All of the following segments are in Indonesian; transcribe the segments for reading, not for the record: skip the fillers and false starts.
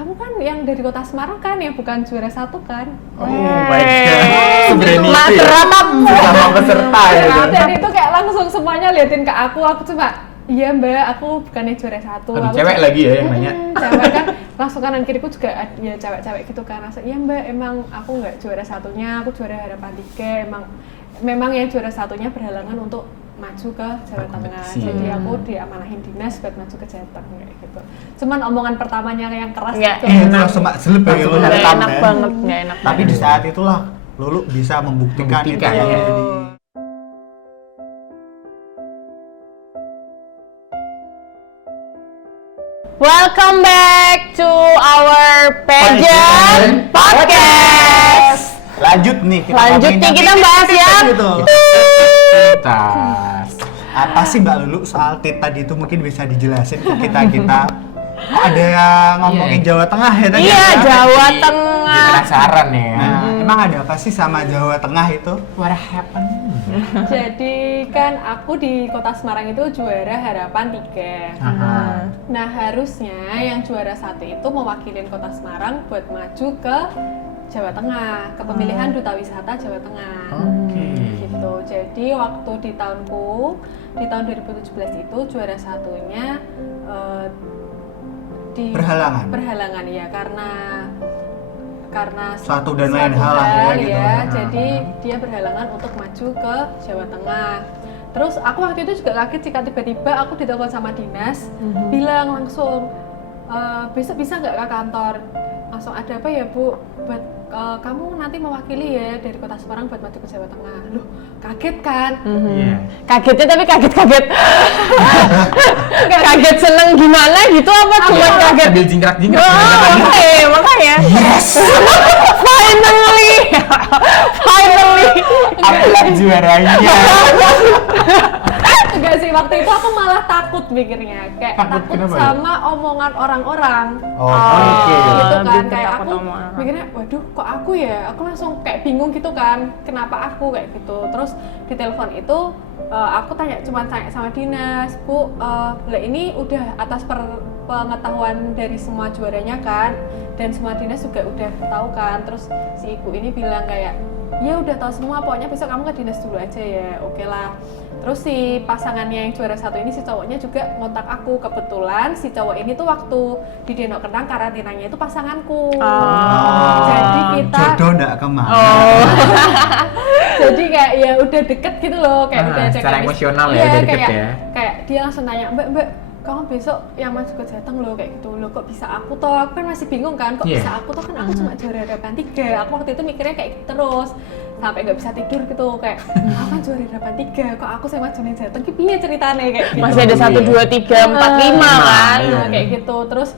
kamu kan yang dari kota Semarang kan, yang bukan juara 1 kan? Oh my god, sebenarnya sama peserta gitu. Dan itu kayak langsung semuanya liatin ke aku cuma, iya mbak, aku bukannya juara 1. Aduh, cewek lagi ya yang nanya. Cewek kan, langsung kanan kiriku juga ya cewek-cewek gitu kan, langsung, iya mbak, emang aku nggak juara 1-nya, aku juara harapan 3, memang yang juara 1-nya berhalangan untuk maju ke Jawa Tengah. Jadi aku diamanahin dinas buat maju ke Jateng kayak gitu. Cuman omongan pertamanya yang keras Nggak gitu. Enak semak jelek ya Lulu. Nggak enak banget, nggak enak. Tapi di saat itulah Lulu bisa membuktikan itu Membuktikan, yang ya. jadi Welcome back to our pageant podcast. lanjut nih kita Lanjut nih kita bahas ya. gitu. Tas. Apa sih Mbak Lulu soal tit tadi itu mungkin bisa dijelasin ke kita. Kok ada yang ngomongin Jawa Tengah ya tadi? Iya, ya? Jawa Jadi, Tengah. dia penasaran ya. Nah, emang ada apa sih sama Jawa Tengah itu? What happened? Jadi kan aku di Kota Semarang itu juara harapan 3. Nah harusnya yang juara 1 itu mewakilin Kota Semarang buat maju ke Jawa Tengah, ke pemilihan Duta Wisata Jawa Tengah. Oke. Gitu. Jadi waktu di tahun 2017 itu juara satunya di Berhalangan ya, karena Suatu dan lain hal lah ya, gitu. Jadi dia berhalangan untuk maju ke Jawa Tengah. Terus aku waktu itu juga kaget jika tiba-tiba aku ditelepon sama dinas, bilang langsung, besok bisa nggak ke kantor? Langsung, ada apa ya Bu? Buat kamu nanti mewakili ya dari Kota Semarang buat maju ke Jawa Tengah. Loh, kaget kan? Iya. Kagetnya tapi kaget-kaget. Kaget seneng gimana gitu apa cuma kaget? Sambil jingkrak-jingkrak. Oh, makanya. yes! Finally. Adalah juaranya. Enggak sih, waktu itu aku malah takut mikirnya, kayak Takut takut kenapa ya? sama omongan orang-orang. Oke. Gitu kan, Lebih kayak takut aku sama orang. mikirnya, waduh kok aku ya, aku langsung kayak bingung gitu kan, kenapa aku kayak gitu. Terus di telepon itu aku cuma tanya sama dinas, Bu, lah ini udah atas pengetahuan dari semua juaranya kan, dan semua dinas juga udah tahu kan. Terus si ibu ini bilang kayak, ya udah tahu semua, pokoknya besok kamu ke dinas dulu aja ya. Oke lah. Terus si pasangannya yang juara 1 ini, si cowoknya juga ngontak aku. Kebetulan si cowok ini tuh waktu di Denok Kenang karantinanya itu pasanganku. Jadi kita Jodoh nggak kemana. jadi kayak ya udah deket gitu loh, kayak udah cek secara emosional ya, iya, udah deket kayak, ya. Kayak dia langsung tanya, Mbak, kamu besok yang maju ke Jateng loh, kayak gitu loh. Kok bisa aku toh? Aku kan masih bingung kan, kok Iya. bisa aku toh, kan aku cuma juara harapan 3. Aku waktu itu mikirnya kayak gitu terus, sampai nggak bisa tidur gitu, kayak aku kan juara harapan 3, kok aku saya maju nih Jateng, ki piye ceritanya kayak gitu. Masih ada 1, 2, 3, 4, 5 kan. Nah, kayak gitu. Terus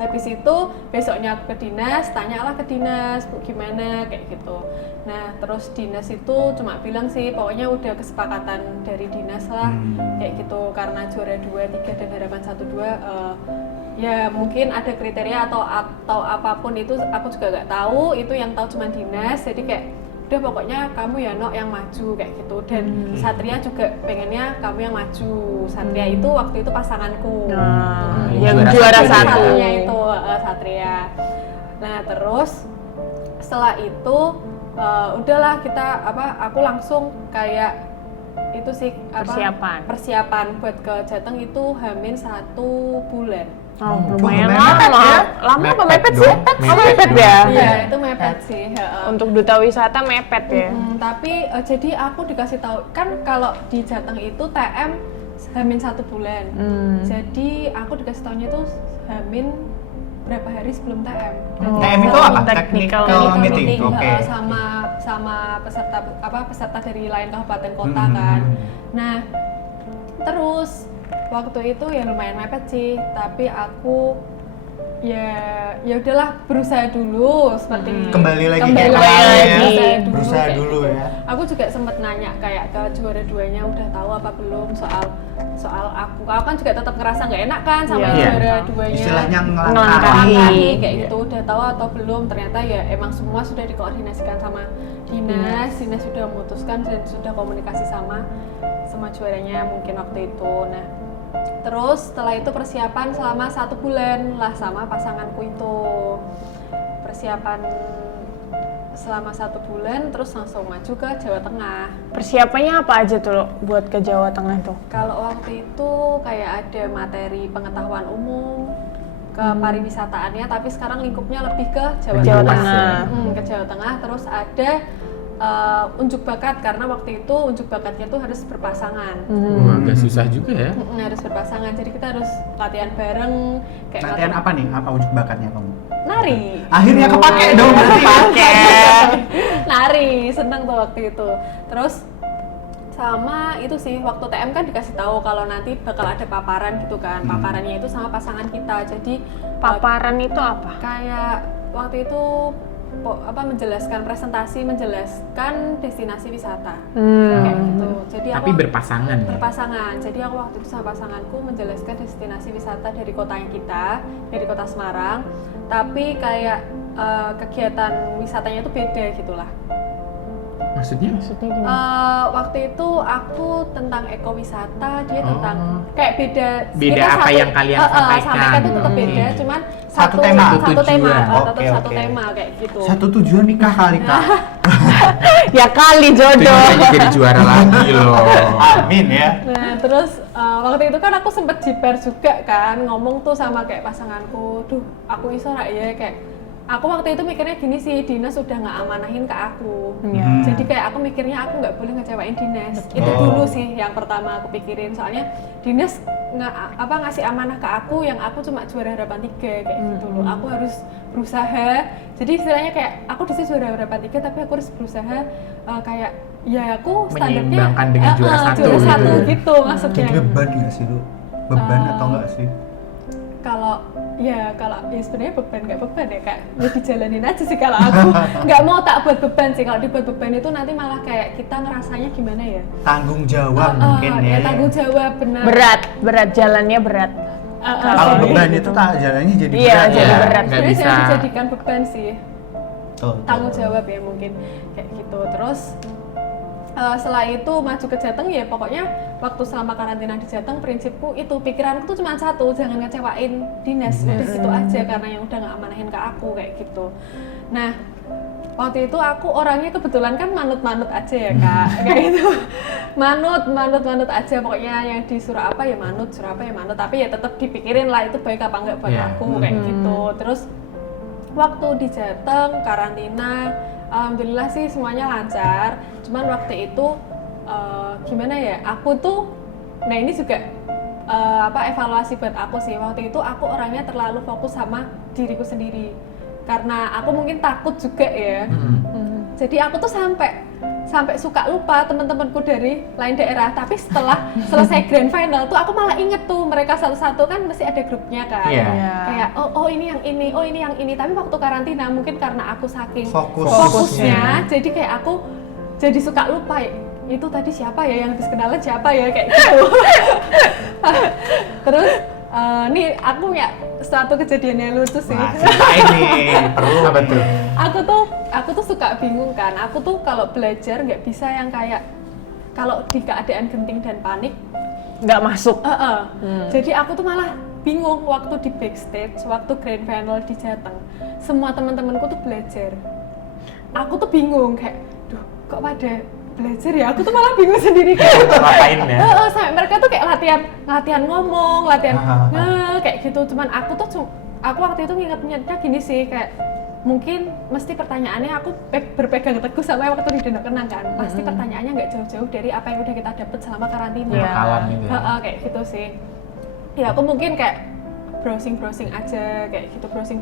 habis itu besoknya aku ke dinas, tanyalah ke dinas, Bu gimana kayak gitu. Nah terus dinas itu cuma bilang sih, pokoknya udah kesepakatan dari dinas lah kayak gitu, karena juara 2, 3 dan harapan 1, 2 ya mungkin ada kriteria atau apapun itu aku juga nggak tahu, itu yang tahu cuma dinas. Jadi kayak udah pokoknya kamu ya Nok yang maju kayak gitu, dan Satria juga pengennya kamu yang maju. Satria itu waktu itu pasanganku. Yang juara 1. Satunya itu Satria. Nah terus setelah itu udahlah aku langsung kayak itu sih persiapan buat ke Jateng itu hamin 1 bulan. Oh, lumayan mepet lama. ya? Lama apa mepet Mepet sih? dong, Oh, mepet ya? Iya itu mepet sih. Untuk duta wisata mepet ya. Tapi jadi aku dikasih tahu kan kalau di Jateng itu TM hamin 1 bulan. Jadi aku dikasih tahunya itu hamin berapa hari sebelum TM. TM itu apa? Technical meeting. Oke. sama peserta dari lain kabupaten kota kan. Nah terus waktu itu ya lumayan mepet sih, tapi aku ya udahlah berusaha dulu seperti Kembali lagi berusaha kayak dulu gitu. ya. Aku juga sempat nanya kayak ke juara 2-nya udah tahu apa belum soal aku kan juga tetap ngerasa nggak enak kan sama Iya. juara 2-nya. Istilahnya Ngelangkahi. Kayak gitu, udah tahu atau belum. Ternyata ya emang semua sudah dikoordinasikan sama dinas sudah memutuskan dan sudah komunikasi sama juaranya mungkin waktu itu. Nah Terus setelah itu persiapan selama 1 bulan lah sama pasanganku itu. Persiapan selama 1 bulan, terus langsung maju ke Jawa Tengah. Persiapannya apa aja tuh lo buat ke Jawa Tengah tuh? Kalau waktu itu kayak ada materi pengetahuan umum ke pariwisataannya, tapi sekarang lingkupnya lebih ke Jawa Jawa Tengah. Tengah. Ke Jawa Tengah. Terus ada unjuk bakat, karena waktu itu unjuk bakatnya tuh harus berpasangan. Wah, agak susah juga ya. Harus berpasangan, jadi kita harus latihan bareng. Kayak Latihan apa nih? Apa wujud bakatnya kamu? Nari. Akhirnya kepake dong berarti. Nari, seneng tuh waktu itu. Terus sama itu sih, waktu TM kan dikasih tahu kalau nanti bakal ada paparan gitu kan. Paparannya itu sama pasangan kita. Jadi Paparan itu apa? kayak waktu itu menjelaskan presentasi, menjelaskan destinasi wisata. Kayak gitu. Jadi Tapi berpasangan ya? berpasangan. Jadi aku waktu itu sama pasanganku menjelaskan destinasi wisata dari kotanya kita, dari kota Semarang. Tapi kayak kegiatan wisatanya itu beda gitulah. Maksudnya? Maksudnya gimana? Waktu itu aku tentang ekowisata, dia Oh. tentang kayak beda. Beda kita apa yang kalian sampaikan. sampaikan itu tetap beda, Oke. cuman Satu tema. satu Satu tema, tujuan. tetap Oke, satu oke. tema kayak gitu. Satu tujuan nikah kali Kak. Ya kali jodoh. Tujuannya jadi juara lagi loh. Amin ya. Nah terus waktu itu kan aku sempet jiper juga kan, ngomong tuh sama kayak pasanganku, duh aku iso rak ya, kayak aku waktu itu mikirnya gini sih, Dinas udah nggak amanahin ke aku. Iya. Jadi kayak aku mikirnya aku nggak boleh ngecewain Dinas. Itu dulu sih yang pertama aku pikirin, soalnya Dinas ngasih amanah ke aku yang aku cuma juara harapan 3 kayak gitu loh. Aku harus berusaha. Jadi istilahnya kayak aku di sini juara harapan 3 tapi aku harus berusaha kayak ya aku standarnya Menyeimbangkan dengan juara satu juara gitu. satu gitu maksudnya. Jadi beban nggak sih lu? Beban atau enggak sih? Kalau ya sebenarnya beban nggak beban ya kak, ya dijalanin aja sih. Kalau aku nggak mau tak buat beban sih, kalau dibuat beban itu nanti malah kayak kita ngerasanya gimana ya, Tanggung jawab mungkin ya. tanggung jawab benar. Berat jalannya berat. Kalau beban itu jalannya jadi Iya, berat jadi ya. berat. Nggak Sebenarnya bisa. jangan dijadikan beban sih, Tuh, tanggung jawab ya mungkin kayak gitu. Terus setelah itu maju ke Jateng ya pokoknya waktu selama karantina di Jateng prinsipku itu, pikiranku tuh cuma satu, jangan ngecewain Dinas. Udah gitu aja, karena yang udah nggak amanahin ke aku kayak gitu. Nah waktu itu aku orangnya kebetulan kan manut-manut aja ya kak, kayak gitu. manut aja pokoknya, yang disuruh apa ya manut, suruh apa ya manut, tapi ya tetap dipikirin lah itu baik apa enggak buat Iya. aku kayak gitu. Terus waktu di Jateng karantina alhamdulillah sih semuanya lancar, cuman waktu itu gimana ya, aku tuh nah ini juga evaluasi buat aku sih. Waktu itu aku orangnya terlalu fokus sama diriku sendiri karena aku mungkin takut juga ya. Jadi aku tuh sampai suka lupa teman-temanku dari lain daerah, tapi setelah selesai grand final tuh aku malah inget tuh mereka satu-satu, kan mesti ada grupnya kan. Iya. Kayak oh ini yang ini, oh ini yang ini. Tapi waktu karantina mungkin karena aku saking Fokusnya. jadi kayak aku jadi suka lupa itu tadi siapa ya, yang habis kenalan siapa ya, kayak gitu. Terus nih aku ya suatu kejadian yang lucu sih. Wah, ceritain nih. Apa tuh? Aku tuh suka bingung kan. Aku tuh kalau belajar nggak bisa yang kayak kalau di keadaan genting dan panik Nggak masuk. Jadi aku tuh malah bingung waktu di backstage, waktu grand final di Jateng. Semua teman-temanku tuh belajar. Aku tuh bingung kayak, duh kok pada belajar ya? Aku tuh malah bingung sendiri kayak. Ngapain ya? Sampai mereka tuh kayak latihan ngomong, latihan kayak gitu. Cuman aku waktu itu ngingetnya gini sih, kayak mungkin mesti pertanyaannya aku berpegang teguh sama waktu di Danau Kenang kan. Pasti pertanyaannya nggak jauh-jauh dari apa yang udah kita dapet selama karantina. Bakalan gitu ya. Kayak gitu sih. Ya aku mungkin kayak browsing aja kayak gitu, browsing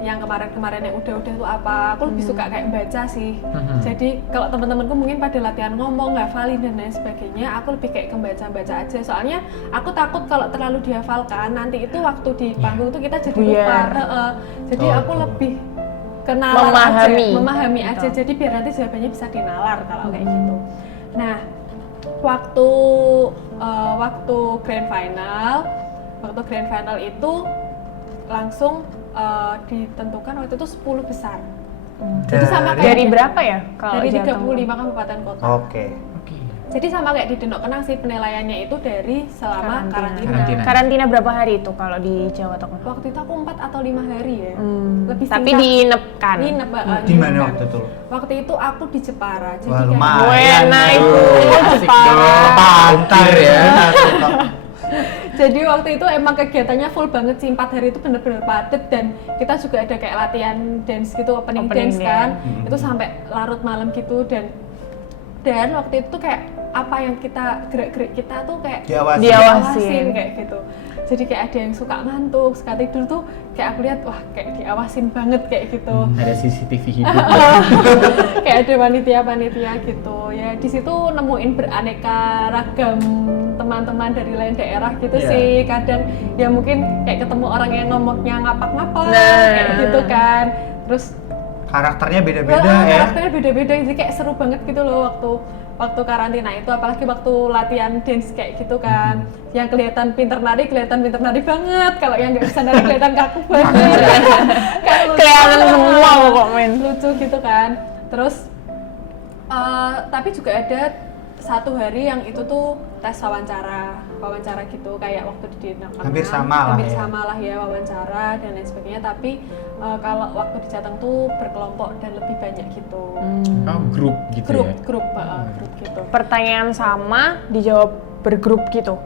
yang kemarin yang udah tuh apa. Aku lebih suka kayak baca sih. Jadi kalau teman-temanku mungkin pada latihan ngomong, ngafalin dan lain sebagainya, aku lebih kayak baca aja. Soalnya aku takut kalau terlalu dihafalkan nanti itu waktu di panggung tuh kita jadi lupa. Jadi aku lebih kenalar memahami aja. Jadi biar nanti jawabannya bisa dinalar kalau kayak gitu. Nah waktu grand final itu langsung ditentukan waktu itu 10 besar. Jadi sama kayak Dari berapa ya kalau dari Jateng? 35 kabupaten kota. Oke. Jadi sama kayak di Dendok Kenang sih, penilaiannya itu dari selama karantina. Karantina berapa hari itu kalau di Jawa Tengah? Waktu itu aku 4 atau 5 hari ya. Lebih Tapi singkat. diinep kan? Nginep, Di mana nginep. waktu itu? Waktu itu aku di Jepara. Jadi Wah, kayak lumayan. Wena itu. Asik dong, pantai ya. Jadi waktu itu emang kegiatannya full banget sih, 4 hari itu bener-bener padet dan kita juga ada kayak latihan dance gitu, opening dance kan. Itu sampai larut malam gitu dan waktu itu tuh kayak apa yang kita gerak-gerik kita tuh kayak diawasin kayak gitu. Jadi kayak ada yang suka ngantuk, suka tidur tuh kayak aku lihat wah kayak diawasin banget kayak gitu. Ada CCTV hidup. Kayak ada panitia-panitia gitu ya. Di situ nemuin beraneka ragam teman-teman dari lain daerah gitu sih. Kadang ya mungkin kayak ketemu orang yang ngomongnya ngapak-ngapak kayak gitu kan. Terus karakternya beda-beda ya. Karakternya beda-beda, jadi kayak seru banget gitu loh waktu karantina itu, apalagi waktu latihan dance kayak gitu kan. Yang kelihatan pinter nari banget, kalau yang nggak bisa nari kelihatan kaku banget. Kayak Kelihatan semua kok men. Lucu gitu kan. Terus tapi juga ada satu hari yang itu tuh tes wawancara gitu kayak waktu di Dendok Kenang. Hampir sama lah ya wawancara dan lain sebagainya, tapi kalau waktu di Jateng tuh berkelompok dan lebih banyak gitu. Oh, grup gitu ya. Grup gitu. Pertanyaan sama dijawab bergrup gitu.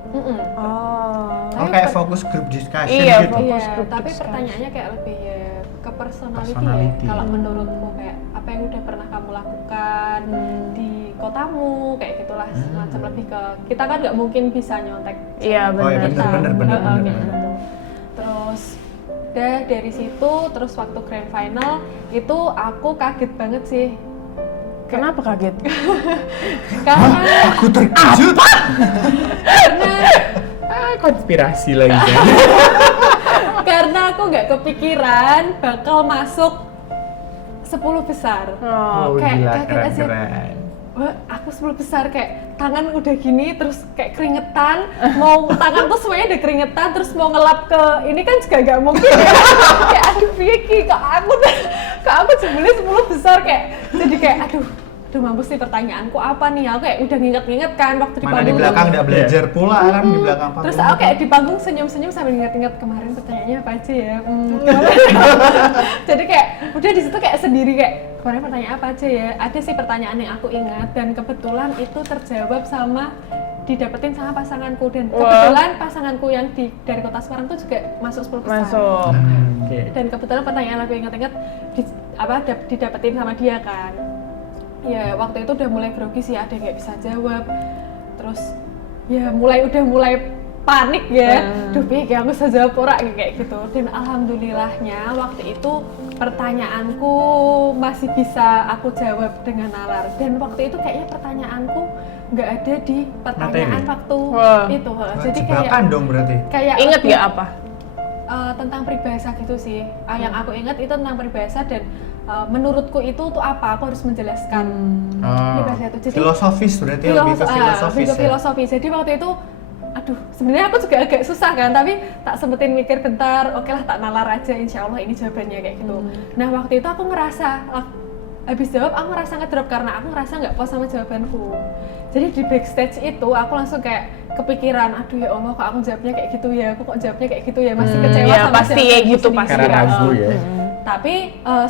Oh, kayak fokus group discussion Iya, gitu. fokus Iya, group tapi discussion. pertanyaannya kayak lebih ya ke personality Personality. ya. Kalau menurutmu kayak apa yang udah pernah kamu lakukan di kotamu kayak gitulah, semacam lebih ke kita kan nggak mungkin bisa nyontek. Iya, Oh iya, benar. bener. Kayak gitu. Terus dari situ terus waktu grand final itu aku kaget banget sih. Kenapa kaget? Karena Aku terkejut. Konspirasi lagi kan. karena aku nggak kepikiran bakal masuk 10 besar. Oh, Oh, kayak gila, kaget aja. keren. Wah, aku 10 besar kayak tangan udah gini terus kayak keringetan, mau tangan tuh semuanya udah keringetan terus mau ngelap ke ini kan juga nggak mungkin ya. Kayak aduh Vicky, kok aku jebulnya 10 besar kayak jadi kayak aduh mampus nih pertanyaanku apa nih, aku kayak udah nginget-nginget kan waktu di Mana di panggung belakang tuh. udah belajar pula kan di belakang panggung. Terus aku kayak di panggung senyum-senyum sambil inget-inget kemarin pertanyaannya apa aja ya. Jadi kayak udah di situ kayak sendiri kayak kemarin pertanyaan apa aja ya. Ada sih pertanyaan yang aku ingat dan kebetulan itu terjawab sama didapetin sama pasanganku dan kebetulan pasanganku yang dari kota Semarang tuh juga masuk 10 besar. Masuk. Oke. Dan kebetulan pertanyaan yang aku ingat-ingat didapetin sama dia kan. Ya waktu itu udah mulai grogi sih, ada yang nggak bisa jawab. Terus ya udah mulai panik ya. Duh Bik, aku bisa jawab ora kayak gitu. Dan alhamdulillahnya waktu itu pertanyaanku masih bisa aku jawab dengan nalar. Dan waktu itu kayaknya pertanyaanku nggak ada di pertanyaan waktu itu. Jadi jebakan kayak dong berarti. kayak Ingat lebih, nggak apa? tentang peribahasa gitu sih. Yang aku ingat itu tentang peribahasa dan menurutku itu tuh apa? Aku harus menjelaskan peribahasa itu. Jadi Filosofis berarti lebih ke filosofis lebih ke ya. filosofi. Jadi waktu itu aduh, sebenarnya aku juga agak susah kan, tapi tak sempetin mikir bentar, oke lah tak nalar aja, insya Allah ini jawabannya kayak gitu. Nah waktu itu aku ngerasa, habis jawab aku ngerasa ngedrop karena aku ngerasa nggak puas sama jawabanku. Jadi di backstage itu aku langsung kayak kepikiran, aduh ya Allah kok aku jawabnya kayak gitu ya, aku kok jawabnya kayak gitu ya, masih kecewa ya, sama pasti jawabanku kayak gitu, sendiri. pasti. Karena ragu ya. Tapi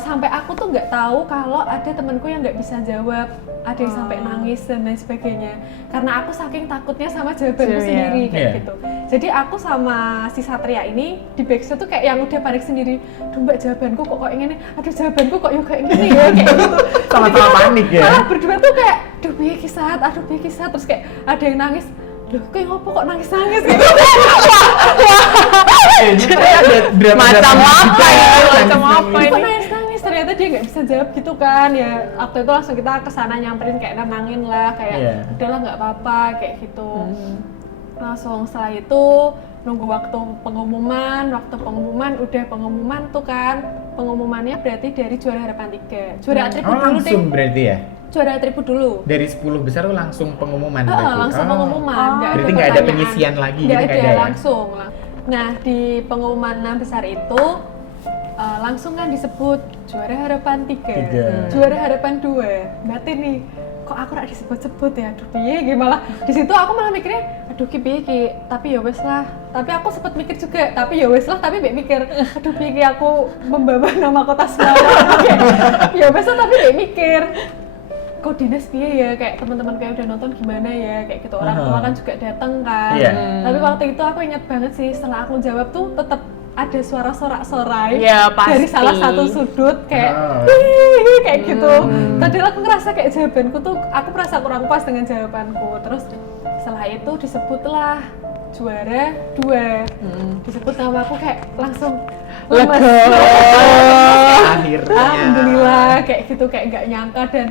sampai aku tuh nggak tahu kalau ada temanku yang nggak bisa jawab, ada yang sampai nangis dan lain sebagainya. Karena aku saking takutnya sama jawabanku sendiri kayak gitu. Jadi aku sama si Satria ini di backstage tuh kayak yang udah panik sendiri. Duh Mbak jawabanku kok ini, aduh jawabanku kok kayak gini ya kayak gitu. Sama-sama panik ya. Malah berdua tuh kayak, duh piye kisah, aduh piye kisah, terus kayak ada yang nangis. Loh, kayak ngopo kok nangis-nangis gitu. Ini ada drama Macam apa ya? Macam apa Kok ini? nangis-nangis, ternyata dia nggak bisa jawab gitu kan ya. Waktu itu langsung kita kesana nyamperin kayak nenangin lah, kayak udahlah nggak apa-apa kayak gitu. Langsung setelah itu nunggu waktu pengumuman udah pengumuman tuh kan. Pengumumannya berarti dari juara harapan 3. Juara atribut dulu deh. Langsung berarti ya? Juara atribut dulu. Dari 10 besar tuh langsung pengumuman berarti? Langsung pengumuman. Berarti nggak ada penyisian lagi Nggak gitu ada, nggak ada ya? langsung. Nah di pengumuman 6 besar itu langsung kan disebut juara harapan 3, juara harapan 2. Berarti nih kok aku rak disebut-sebut ya, aduh piye iki, malah di situ aku malah mikirnya aduh ki piye ki, tapi ya wes lah, tapi aku sempat mikir juga, tapi ya wes lah, tapi mbek mikir aduh piye ki aku membawa nama kota Semarang. Ya wes lah, tapi mbek mikir kok dinas piye ya, kayak teman-teman kayak udah nonton gimana ya, kayak gitu, orang tua kan juga datang kan. Tapi waktu itu aku ingat banget sih, setelah aku jawab tuh tetap ada suara sorak-sorai Ya, pasti. dari salah satu sudut kayak "Wih," kayak gitu. Tadi aku ngerasa kayak jawabanku tuh, aku merasa kurang puas dengan jawabanku. Terus setelah itu disebutlah juara 2. Disebut nama aku kayak langsung lemes. Akhirnya. Alhamdulillah kayak gitu, kayak nggak nyangka. Dan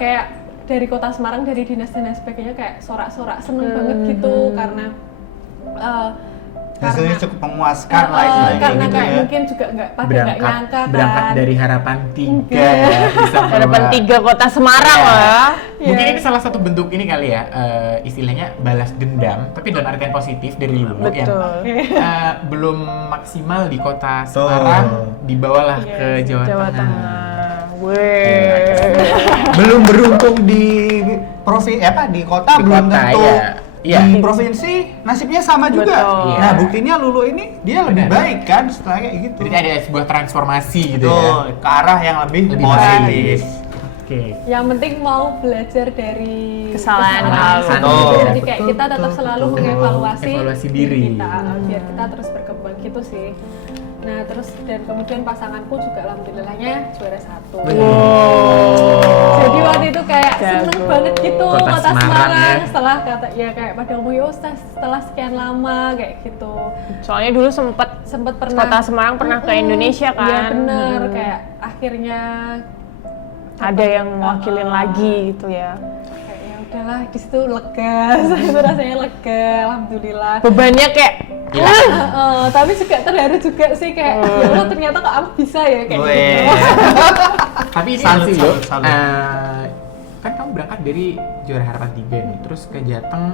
kayak dari kota Semarang, dari dinas dan sebagainya kayak sorak-sorak seneng banget gitu karena hasilnya cukup memuaskan lah istilahnya karena gitu kayak ya. mungkin juga nggak nyangka berangkat kan. dari harapan 3 Enggak. ya, bisa Harapan bawa- 3 kota Semarang lah. Mungkin Iya. ini salah satu bentuk ini kali ya, istilahnya balas dendam, tapi dalam artian positif dari Lulu yang Betul. belum maksimal di kota Betul. Semarang, dibawalah Iya, ke Jawa, Jawa Tengah. Tengah. Weh. Belum beruntung di di kota Di belum kota, tentu. iya. Iya. Di provinsi nasibnya sama juga. Betul. Nah, Iya. buktinya Lulu ini dia lebih Benar. baik kan setelah kayak gitu. Jadi ada sebuah transformasi gitu ya. Betul, ke arah yang lebih Lebih positif. baik. Oke. Yang penting mau belajar dari Kesalahan kesalahan. lalu. Betul. Jadi kayak kita tetap selalu mengevaluasi Evaluasi diri. kita, biar kita terus berkembang gitu sih. Nah terus dan kemudian pasanganku juga alhamdulillahnya juara 1. Jadi waktu itu kayak seneng Jago. banget gitu Kota kota Semarang Semarang, ya. setelah kata ya kayak pada ngomong ya Ustaz setelah sekian lama kayak gitu. Soalnya dulu sempet Sempet pernah kota Semarang pernah ke Indonesia kan. Iya bener, kayak akhirnya Ada yang mewakilin lagi gitu ya. kayak ya udahlah di situ lega, itu rasanya lega, alhamdulillah. Bebannya kayak Tapi juga terharu juga sih kayak ya Allah ternyata kok aku bisa ya kayak Weh. gitu. Tapi ini Salut, sih salut, loh, salut. kan kamu berangkat dari juara harapan 3 nih, terus ke Jateng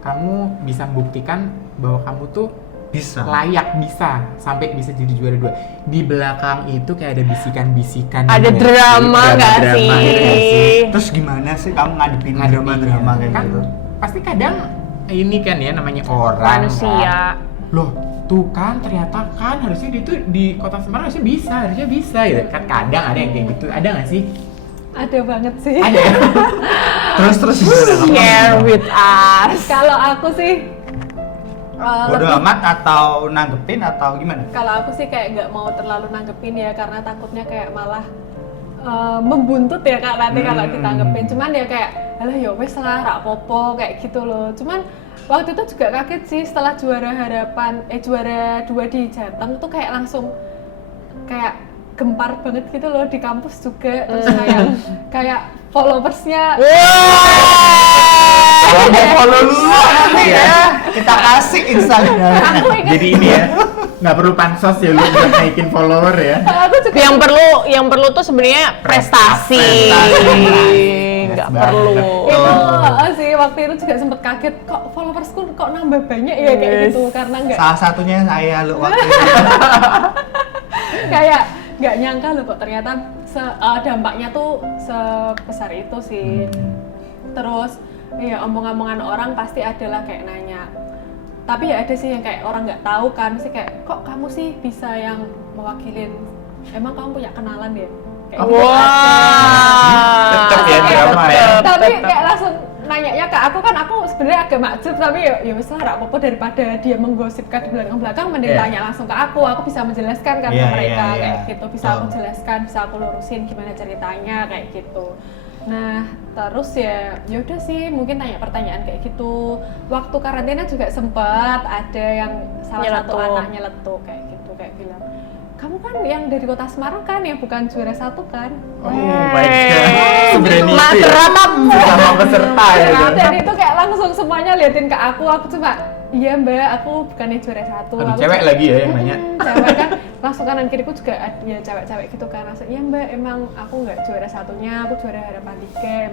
kamu bisa membuktikan bahwa kamu tuh Bisa. layak bisa sampai bisa jadi juara 2. Di belakang itu kayak ada bisikan-bisikan. ada gitu. drama nggak sih? Drama gitu nggak sih? Terus gimana sih kamu ngadepin drama-drama kayak kan, gitu? pasti kadang ini kan ya namanya orang Manusia. kan. Loh tuh kan ternyata kan harusnya dia tuh di kota Semarang harusnya bisa gitu kan, kadang ada yang kayak gitu, ada nggak sih? Ada banget sih. Ada ya? Terus gimana kamu? Share with us. Kalau aku sih Bodo lebih- amat atau nanggepin atau gimana? kalau aku sih kayak nggak mau terlalu nanggepin ya karena takutnya kayak malah membuntut ya Kak nanti kalau ditanggepin. Cuman ya kayak alah ya wes lah rak popo kayak gitu loh. Cuman waktu itu juga kaget sih setelah juara 2 di Jateng tuh kayak langsung kayak gempar banget gitu loh di kampus juga, terus kayak followersnya Follow dulu nanti ya. Kita kasih Instagram. aku ingat Jadi ini ya, nggak perlu pansos ya lu buat naikin follower ya. aku juga Yang perlu tuh sebenarnya prestasi. Nggak Yes, perlu. banget. itu sih waktu itu juga sempet kaget kok followersku kok nambah banyak ya kayak Yes. gitu karena Salah satunya saya lu waktu itu. kayak nggak nyangka loh kok ternyata dampaknya tuh sebesar itu sih. Terus ya omong-omongan orang pasti adalah kayak nanya, tapi ya ada sih yang kayak orang nggak tahu kan sih kayak kok kamu sih bisa yang mewakilin, emang kamu punya kenalan ya kayak gitu. Tetep ya drama ya. Tapi kayak langsung nanyanya ke aku kan, aku sebenarnya agak makjub tapi ya wis lah rak apa-apa daripada dia menggosipkan di belakang-belakang, mending Iya. tanya langsung ke aku bisa menjelaskan kan Iya, ke mereka iya, kayak iya. gitu, bisa aku Betul. jelaskan, bisa aku lurusin gimana ceritanya kayak gitu. Nah terus ya udah sih mungkin tanya pertanyaan kayak gitu. Waktu karantina juga sempat ada yang salah satu Nyeletuk. anak nyeletuk kayak gitu, kayak bilang kamu kan yang dari kota Semarang kan yang bukan juara 1 kan. Oh my god, seberani Mas itu ya. Ratap. Sama peserta ya. Nah, dan itu kayak langsung semuanya liatin ke aku cuma iya mbak aku bukannya juara 1. Aduh, Aku cewek cuma- lagi ya yang nanya. Cewek kan langsung kanan kiriku juga ya cewek-cewek gitu kan, langsung iya mbak emang aku nggak juara 1-nya, aku juara harapan 3,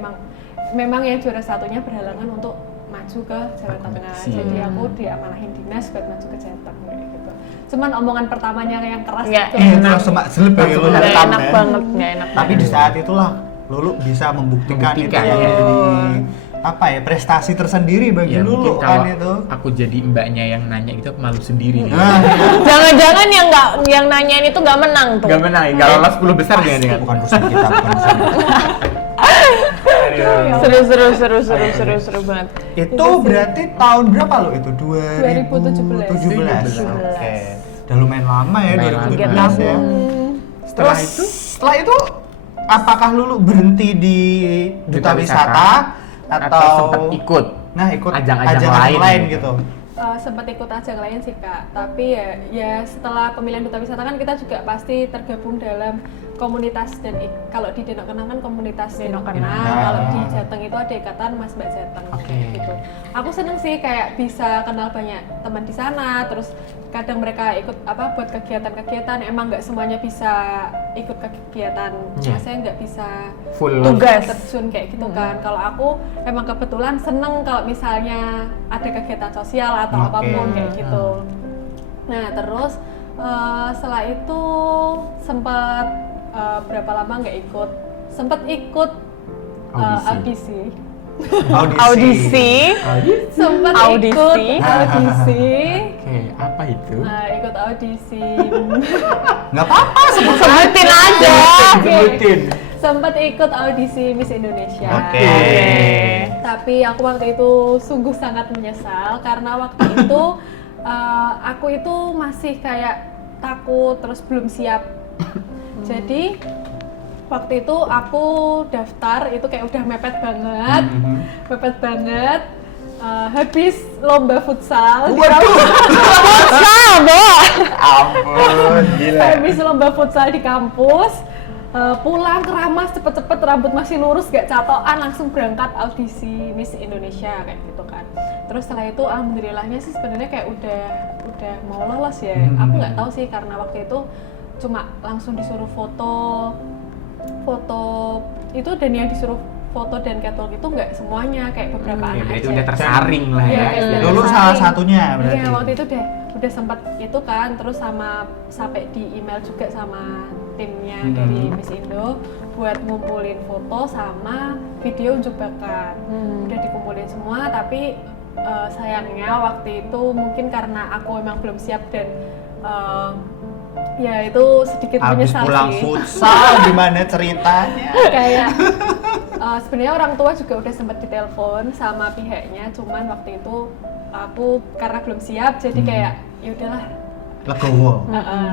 memang yang juara 1-nya berhalangan untuk maju ke Jawa Tengah, Sih. jadi aku diamanahin dinas buat maju ke Jateng kayak gitu. Cuman omongan pertamanya yang keras Nggak itu. enak. Langsung mak jelek ya lu Langsung Nggak hantam enak ya. banget, nggak enak Tapi di saat itulah Lulu bisa membuktikan itu Membuktikan, jadi ya. apa ya, prestasi tersendiri bagi Ya, Lulu mungkin kan kalau itu. aku jadi mbaknya yang nanya itu aku malu sendiri. Nah, Jangan-jangan yang nanyain itu nggak menang tuh. Gak menang, gak lolos 10 besar pasti jangan-jangan. bukan urusan kita, bukan urusan kita. Seru banget. Itu berarti tahun berapa lo itu? 2017. 2017. Oke. Udah lumayan lama ya, Lumayan 2017 lama. ya. Setelah Terus, itu setelah itu apakah Lulu berhenti di duta wisata atau sempat ikut Nah, ikut ajang-ajang lain gitu. Sempat ikut ajang lain sih kak, tapi ya setelah pemilihan duta wisata kan kita juga pasti tergabung dalam komunitas dan kalau di Denok Kenang kan komunitas Denok Kenang, Kenang. kalau di Jateng itu ada ikatan Mas Mbak Jateng Oke. gitu. Aku seneng sih kayak bisa kenal banyak teman di sana, terus kadang mereka ikut buat kegiatan-kegiatan, emang nggak semuanya bisa ikut kegiatan, Iya. maksudnya nggak bisa full Tugas. terjun kayak gitu kan. Kalau aku emang kebetulan seneng kalau misalnya ada kegiatan sosial atau Oke. apapun kayak gitu. Nah terus setelah itu sempat berapa lama nggak ikut, sempat ikut audisi. Audisi. Sempat Audisi. ikut audisi. Oke, apa itu? Ikut audisi. Nggak apa-apa, Sebutin aja. Sebutin. Sempat ikut audisi Miss Indonesia. Oke. Tapi aku waktu itu sungguh sangat menyesal karena waktu itu aku itu masih kayak takut, terus belum siap. Jadi waktu itu aku daftar itu kayak udah mepet banget, habis lomba futsal. Waduh, ampun, gila. Habis lomba futsal di kampus, pulang keramas cepet-cepet, rambut masih lurus gak catokan, langsung berangkat audisi Miss Indonesia kayak gitu kan. Terus setelah itu alhamdulillahnya sih sebenarnya kayak udah mau lolos ya. Aku nggak tahu sih karena waktu itu cuma langsung disuruh foto itu, dan yang disuruh foto dan catwalk itu nggak semuanya, kayak beberapa Oke, anak berarti aja. udah tersaring lah Iya, ya. kayak udah Lulu tersaring. salah satunya berarti. Iya, waktu itu udah sempat itu kan, terus sampai di email juga sama timnya dari Miss Indo buat ngumpulin foto sama video unjuk bakat. Udah dikumpulin semua, tapi sayangnya waktu itu mungkin karena aku emang belum siap dan ya itu sedikit Habis menyesal pulang sih. futsal gimana ceritanya? Kayak sebenarnya orang tua juga udah sempat ditelepon sama pihaknya, cuman waktu itu aku karena belum siap jadi kayak ya udahlah, Legowo.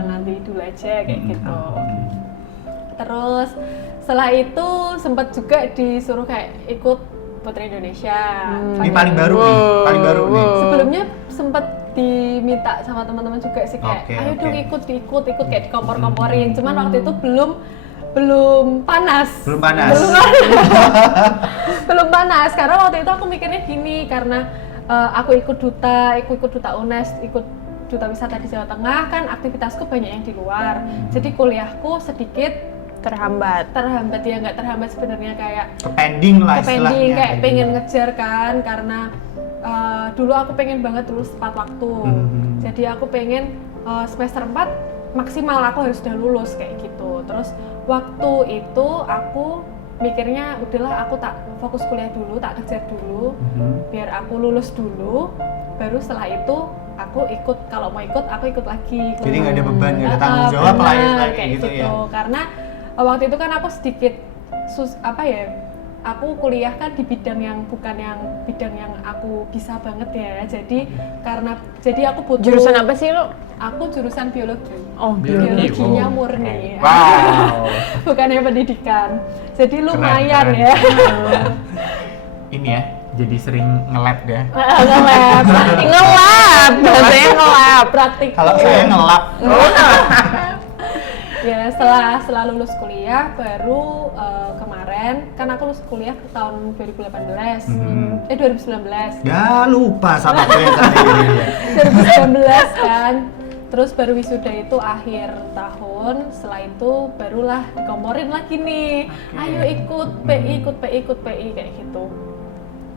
nanti dulu aja kayak gitu. Terus setelah itu sempat juga disuruh kayak ikut Putri Indonesia. Ini paling baru nih, paling baru nih. Sebelumnya sempat diminta sama teman-teman juga sih kayak Oke, ayo oke. dong ikut kayak dikompor-komporin. Cuman waktu itu belum panas. Belum panas. Belum panas karena waktu itu aku mikirnya gini, karena aku ikut duta UNES, ikut duta wisata di Jawa Tengah kan aktivitasku banyak yang di luar. Jadi kuliahku sedikit Terhambat. ya, nggak terhambat sebenarnya, kayak Kepending lah kepending, istilahnya. kayak pengen ngejar kan, karena dulu aku pengen banget lulus tepat waktu. Jadi aku pengen semester 4 maksimal aku harus udah lulus kayak gitu. Terus waktu itu aku mikirnya udahlah aku tak fokus kuliah dulu, tak kejar dulu, biar aku lulus dulu, baru setelah itu aku ikut, kalau mau ikut aku ikut lagi. Jadi nggak ada beban, nggak ada tanggung jawab lah ya, Bener, kayak gitu ya. Karena waktu itu kan aku sedikit aku kuliah kan di bidang yang bukan yang bidang yang aku bisa banget ya. Jadi aku butuh. Jurusan apa sih lo? Aku jurusan biologi. Oh, Biologinya wow. murni. Wow. Bukannya pendidikan. Jadi lumayan Keren. ya. Ini ya, jadi sering nge-lab ya. Nge-lab, Ngelap, bahasanya ngelap. praktik. Kalau saya ngelap, Ya setelah lulus kuliah baru kemarin kan aku lulus kuliah ke tahun 2018. 2019. ya lupa sama kuliah sendiri. 2019 kan. Terus baru wisuda itu akhir tahun, setelah itu barulah dikomporin lagi nih. Ayo ikut PI kayak gitu.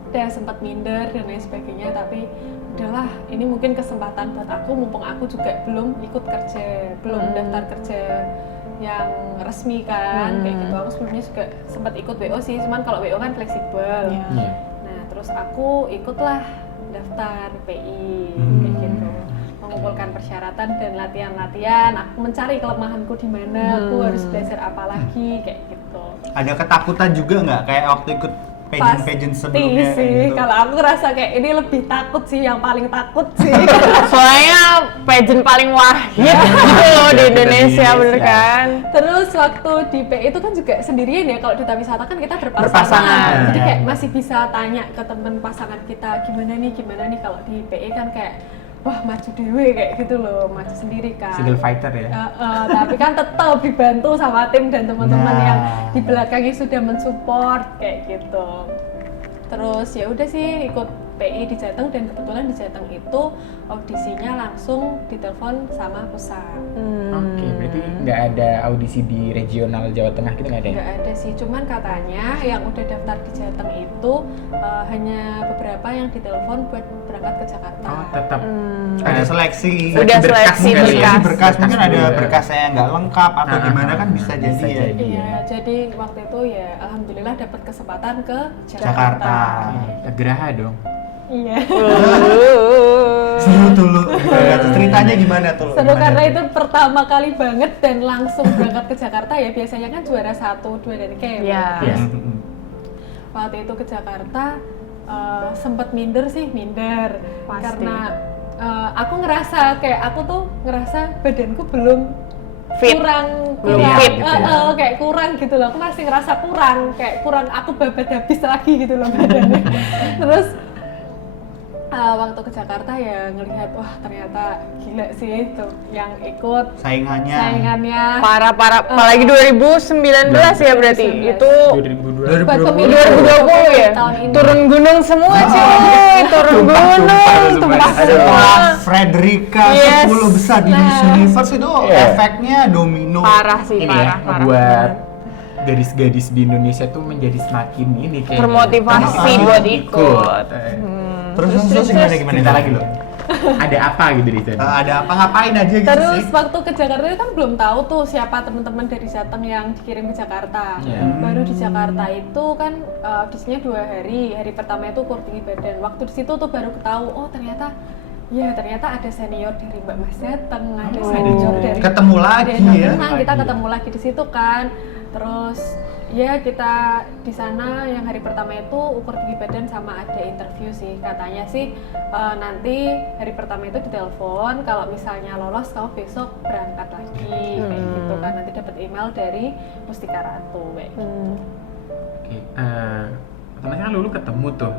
Udah sempat minder dan lain sebagainya, tapi udahlah ini mungkin kesempatan buat aku mumpung aku juga belum ikut kerja, belum daftar kerja yang resmi kan kayak gitu. Aku sebelumnya juga sempat ikut WO sih, cuman kalau WO kan fleksibel. Iya. Nah terus aku ikutlah daftar PI kayak gitu, mengumpulkan persyaratan dan latihan-latihan. Aku mencari kelemahanku di mana, aku harus belajar apa lagi kayak gitu. Ada ketakutan juga nggak kayak waktu ikut pageant sebelumnya? Sih, gitu? kalau aku ngerasa kayak ini lebih takut sih, yang paling takut sih. Soalnya pageant paling wahid gitu loh di Indonesia, bener kan? Terus waktu di PI itu kan juga sendirian ya, kalau duta wisata kan kita berpasangan. Berpasangan. Jadi kayak masih bisa tanya ke teman pasangan kita gimana nih. Kalau di PI kan kayak wah maju dewe kayak gitu loh, maju sendiri kan. Single fighter ya. Tapi kan tetap dibantu sama tim dan teman-teman Nah. yang di belakangnya sudah mensupport kayak gitu. Terus ya udah sih ikut PI di Jateng, dan kebetulan di Jateng itu audisinya langsung ditelepon sama pusat. Oke, berarti nggak ada audisi di regional Jawa Tengah gitu nggak ada? Nggak ada sih, cuman katanya yang udah daftar di Jateng itu hanya beberapa yang ditelepon buat berangkat ke Jakarta. Oh, tetap. Ada seleksi. Udah seleksi mungkin ya? berkas. Mungkin ada dulu. berkasnya yang nggak lengkap atau Ah, gimana kan bisa jadi bisa ya. jadi. Iya, jadi waktu itu ya alhamdulillah dapat kesempatan ke Jakarta. Geraha dong. Iya. Seru tuh lu. Ceritanya gimana tuh? Seru Gimana karena tuh? itu pertama kali banget dan langsung berangkat ke Jakarta ya. Biasanya kan juara 1, 2 dan 3 ya. Iya. Terus Mm-mm. waktu itu ke Jakarta sempet minder Pasti. karena aku ngerasa kayak aku tuh ngerasa badanku belum Fit. kurang Belum fit gitu ya. kayak kurang gitu loh. Aku masih ngerasa kurang, kayak kurang, aku babat habis lagi gitu loh badannya. Terus waktu ke Jakarta ya ngelihat wah ternyata gila sih tuh yang ikut saingannya Parah, apalagi 2019 ya berarti. 2019. Itu 2002. buat 2020. pemilu 2020 ya? tahun ini. Turun gunung semua cuy, turun Tumpah, gunung, tumpah sumpah. semua. Frederica Yes. 10 besar di Miss Universe itu efeknya domino. Parah sih, Ini ya, parah. membuat gadis-gadis di Indonesia tuh menjadi semakin ini kayak Termotivasi buat ikut. Terus gimana Cerita lagi loh. Ada apa gitu di sana? Ada apa ngapain aja gitu Terus sih? waktu ke Jakarta itu kan belum tahu tuh siapa teman-teman dari Jateng yang dikirim ke Jakarta. Iya. Baru di Jakarta itu kan audisinya 2 hari. Hari pertama itu ukur tinggi badan. Waktu di situ tuh baru ketahui oh ternyata ada senior dari Mbak Mas Jateng, ada senior dari Ketemu lagi dari ya. Tenang, kita ketemu lagi di situ kan. Terus ya kita di sana yang hari pertama itu ukur tinggi badan sama ada interview sih. Katanya sih nanti hari pertama itu ditelepon kalau misalnya lolos kamu besok berangkat lagi kayak gitu kan. Nanti dapat email dari Mustika Ratu kayak gitu. Oke, otomatis kan Lulu ketemu tuh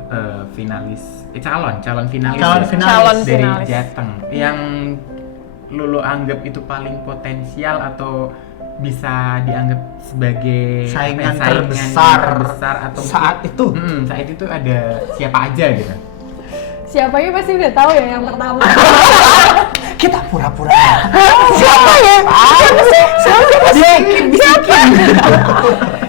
finalis, calon finalis, Calon ya, finalis. dari Finalis. Jateng yang Lulu anggap itu paling potensial atau bisa dianggap sebagai Saingan apa ya, terbesar atau saat itu. saat itu ada siapa aja gitu. Siapanya pasti udah tahu ya yang pertama. Kita pura-pura. Siapa ya?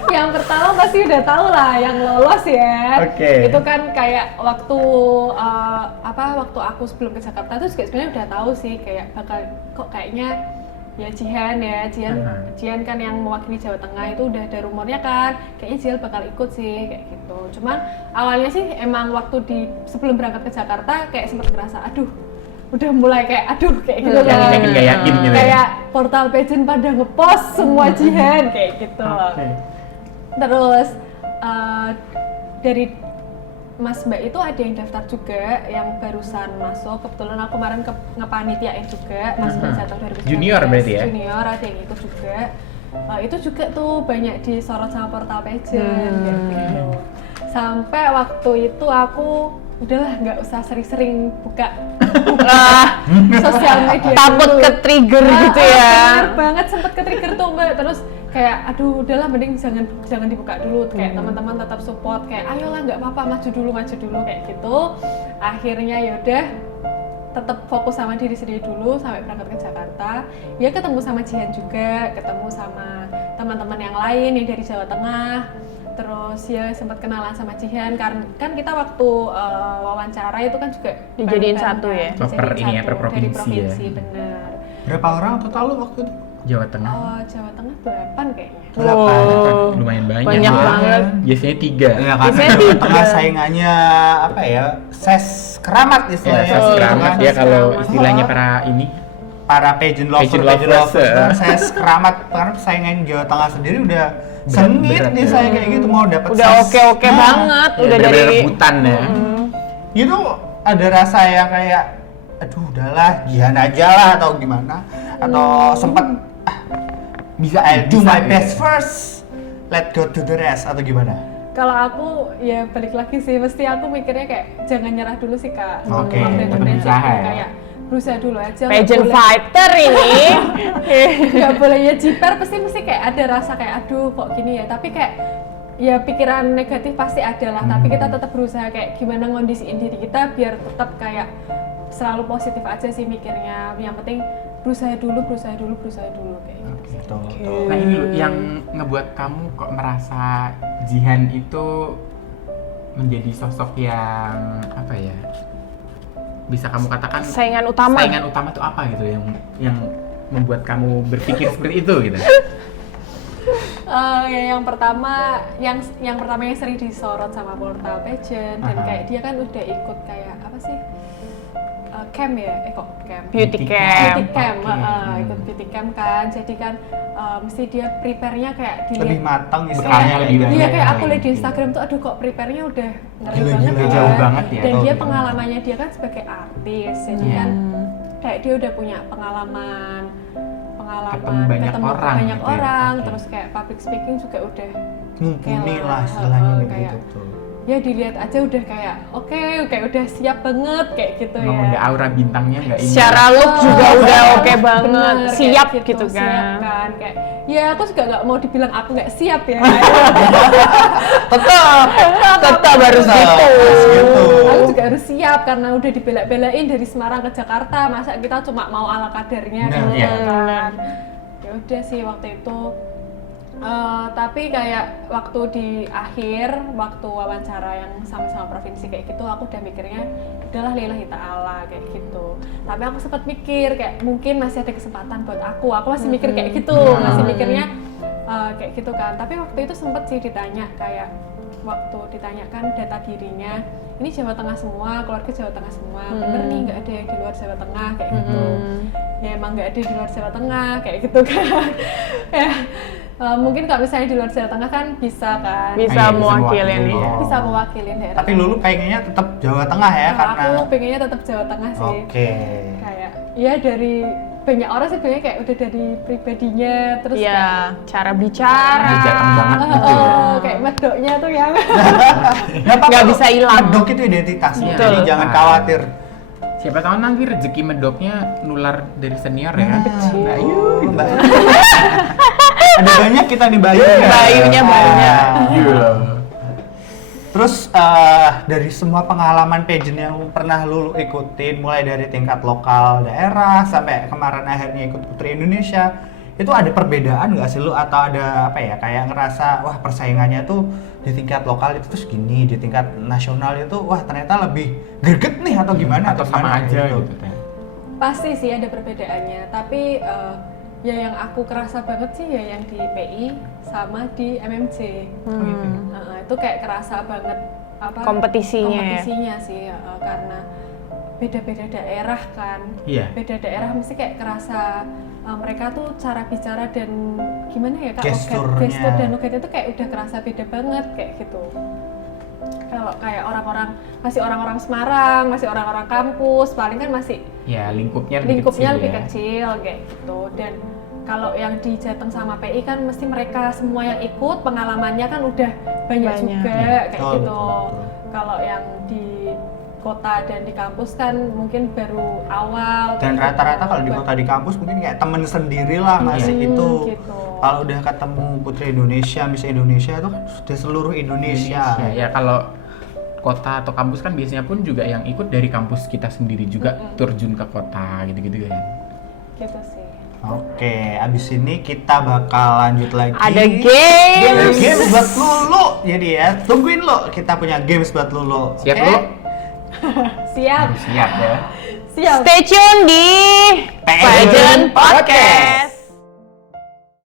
Yang pertama pasti udah tahu lah yang lolos ya. Oke. Itu kan kayak waktu waktu aku sebelum ke Jakarta tuh juga sebenarnya udah tahu sih kayak bakal kok kayaknya ya Jihan kan yang mewakili Jawa Tengah itu udah ada rumornya kan kayaknya Jihan bakal ikut sih kayak gitu. Cuman awalnya sih emang waktu sebelum berangkat ke Jakarta kayak sempet ngerasa aduh udah mulai kayak aduh kayak gitu Yakin kan. nggak yakin gitu ya? Kayak portal pageant pada ngepost semua Jihan kayak gitu. Oke. Terus dari Mas Mbak itu ada yang daftar juga yang barusan masuk. Kebetulan aku kemarin ngepanitiain juga Mas Mbak Jateng 2019. Junior berarti ya? Junior ada yang ikut juga. Itu juga tuh banyak disorot sama portal pageant gitu. Sampai waktu itu aku udahlah nggak usah sering-sering buka sosial media. Takut dulu. ke trigger gitu ya. Bener banget sempet ke trigger tuh Mbak. Terus kayak aduh udahlah mending jangan dibuka dulu. Kayak teman-teman tetap support kayak ayolah nggak apa-apa maju dulu kayak gitu. Akhirnya yaudah tetap fokus sama diri sendiri dulu sampai berangkat ke Jakarta. Ya ketemu sama Jihan juga, ketemu sama teman-teman yang lain yang dari Jawa Tengah. terus ya sempat kenalan sama Jihan karena kan kita waktu wawancara itu kan juga Dijadiin bareng-bareng satu ya? kan, Per ini ya, per dari provinsi ya. provinsi bener. Berapa orang total lu waktu itu? Jawa Tengah. Jawa Tengah 8 kayaknya. Oh, Lumayan banyak. banyak ya. banget. Biasanya 3. Ya karena Biasanya Jawa tiga. Tengah saingannya apa ya? Ses keramat Ya, istilahnya. saya Oh, keramat iya, ya kalau keramat. istilahnya para ini. Para pageant Pageant lovers lovers, kan saya keramat karena saingan Jawa Tengah sendiri udah sengit berat nih ya. saya kayak gitu mau dapat Udah oke-oke banget, Ya, udah bener-bener dari rebutan ya. Itu ada rasa yang kayak aduh udahlah Jihan aja lah atau gimana atau sempet Bisa I'll do my ya. best first let go to the rest atau gimana? Kalau aku ya balik lagi sih, mesti aku mikirnya kayak jangan nyerah dulu sih kak. Oke, Waktu itu tetap pageant berusaha ya. kayak berusaha dulu aja. pageant fighter ini. Gak boleh ya jiper, mesti kayak ada rasa kayak aduh kok gini ya. Tapi kayak ya pikiran negatif pasti ada lah. Tapi kita tetap berusaha kayak gimana ngondisiin diri kita biar tetap kayak selalu positif aja sih mikirnya. Yang penting berusaha dulu kayak gitu. Gitu. Nah ini loh, yang ngebuat kamu kok merasa Jihan itu menjadi sosok yang apa ya? Bisa kamu katakan Saingan utama. Saingan utama tuh apa gitu yang membuat kamu berpikir seperti itu gitu? Yang pertama yang sering disorot sama portal pageant dan Aha. kayak dia kan udah ikut kayak apa sih camp ya, kok camp Beauty Beauty camp. beauty camp, Oke. ikut beauty camp kan, jadi kan mesti dia prepare-nya kayak Lebih dilihat matang Bekalnya istilahnya. lebih banyak. iya kayak aku lihat di Gitu. Instagram tuh aduh kok prepare-nya udah ngeri Gila-gila, banget ya. jauh banget ya. Dan dia Oke. pengalamannya dia kan sebagai artis, jadi Iya. kan kayak dia udah punya pengalaman Ketemu banyak orang banyak gitu ya. orang, Oke. terus kayak public speaking juga udah Mumpuni Kayak lah lah, istilahnya kayak kayak- gitu tuh. ya dilihat aja udah kayak oke kayak udah siap banget kayak gitu Emang ya. udah aura bintangnya nggak ini. Secara look juga udah oke banget, Bener, kayak siap gitu siap kan. kan kayak ya aku juga nggak mau dibilang aku nggak siap ya. Tetap harus gitu. Gitu. Aku juga harus siap karena udah dibela-belain dari Semarang ke Jakarta, masa kita cuma mau ala kadarnya Nah, gitu iya. kan. Ya udah sih waktu itu. Tapi kayak waktu di akhir waktu wawancara yang sama-sama provinsi kayak gitu aku udah mikirnya udahlah lillahi ta'ala kayak gitu. Tapi aku sempat mikir kayak mungkin masih ada kesempatan buat aku masih mikir kayak gitu, masih mikirnya kayak gitu kan. Tapi waktu itu sempat sih ditanya kayak waktu ditanyakan data dirinya, ini Jawa Tengah semua, keluarga Jawa Tengah semua, bener nih nggak ada yang di luar Jawa Tengah kayak gitu. Ya emang nggak ada di luar Jawa Tengah kayak gitu kan. Ya, mungkin kalau misalnya di luar Jawa Tengah kan bisa kan, Bisa Bisa mewakili mewakili. nih. bisa mewakili daerah. Tapi Lulu pengennya tetap Jawa Tengah ya Nah, karena aku pengennya tetap Jawa Tengah sih. oke. Kayak ya dari banyak orang sih bilangnya kayak udah dari pribadinya terus kayak Iya, cara bicara. Jateng banget gitu ya. kayak medoknya tuh yang Nggak bisa hilang. Medok itu identitas. Iya. Jadi Betul. jangan khawatir. Siapa tahu nanti rezeki medoknya nular dari senior ya. Mbak Yu, Mbak Yu. Ada banyak kita nih Mbak Yu. Bayunya banyak. Iya. Terus dari semua pengalaman pageant yang pernah lu ikutin, mulai dari tingkat lokal daerah sampai kemarin akhirnya ikut Putri Indonesia, itu ada perbedaan nggak sih lu atau ada apa ya kayak ngerasa wah persaingannya tuh di tingkat lokal itu tuh segini, di tingkat nasional itu wah ternyata lebih greget nih atau gimana Atau sama gimana aja gitu Teh. pasti sih ada perbedaannya. Tapi ya yang aku kerasa banget sih ya yang di PI sama di MMC. gitu. Itu kayak kerasa banget apa Kompetisinya sih karena beda-beda daerah kan. Iya. Beda daerah mesti kayak kerasa mereka tuh cara bicara dan gimana ya kak Gesturnya. gestur dan logatnya tuh kayak udah kerasa beda banget kayak gitu. Kalau kayak masih orang-orang Semarang, masih orang-orang kampus, paling kan masih Ya lingkupnya lebih lebih ya. kecil kayak gitu. Dan kalau yang di Jateng sama PI kan mesti mereka semua yang ikut pengalamannya kan udah banyak. Juga Iya. kayak Betul, gitu. betul. Kalau yang di kota dan di kampus kan mungkin baru awal. Dan kayak rata-rata gitu. kalau di kota di kampus mungkin kayak temen sendiri lah masih itu. Gitu. Kalau udah ketemu Putri Indonesia, Miss Indonesia itu kan sudah seluruh Indonesia. Ya kalau kota atau kampus kan biasanya pun juga yang ikut dari kampus kita sendiri juga terjun ke kota gitu-gitu kan. Gitu sih. Oke, abis ini kita bakal lanjut lagi. Ada games. Games buat Lulu. jadi ya, tungguin lo kita punya games buat Lulu. Siap oke? Lu? Siap. Harus siap ya. Siap. Stay tune di Pageant Pageant Podcast.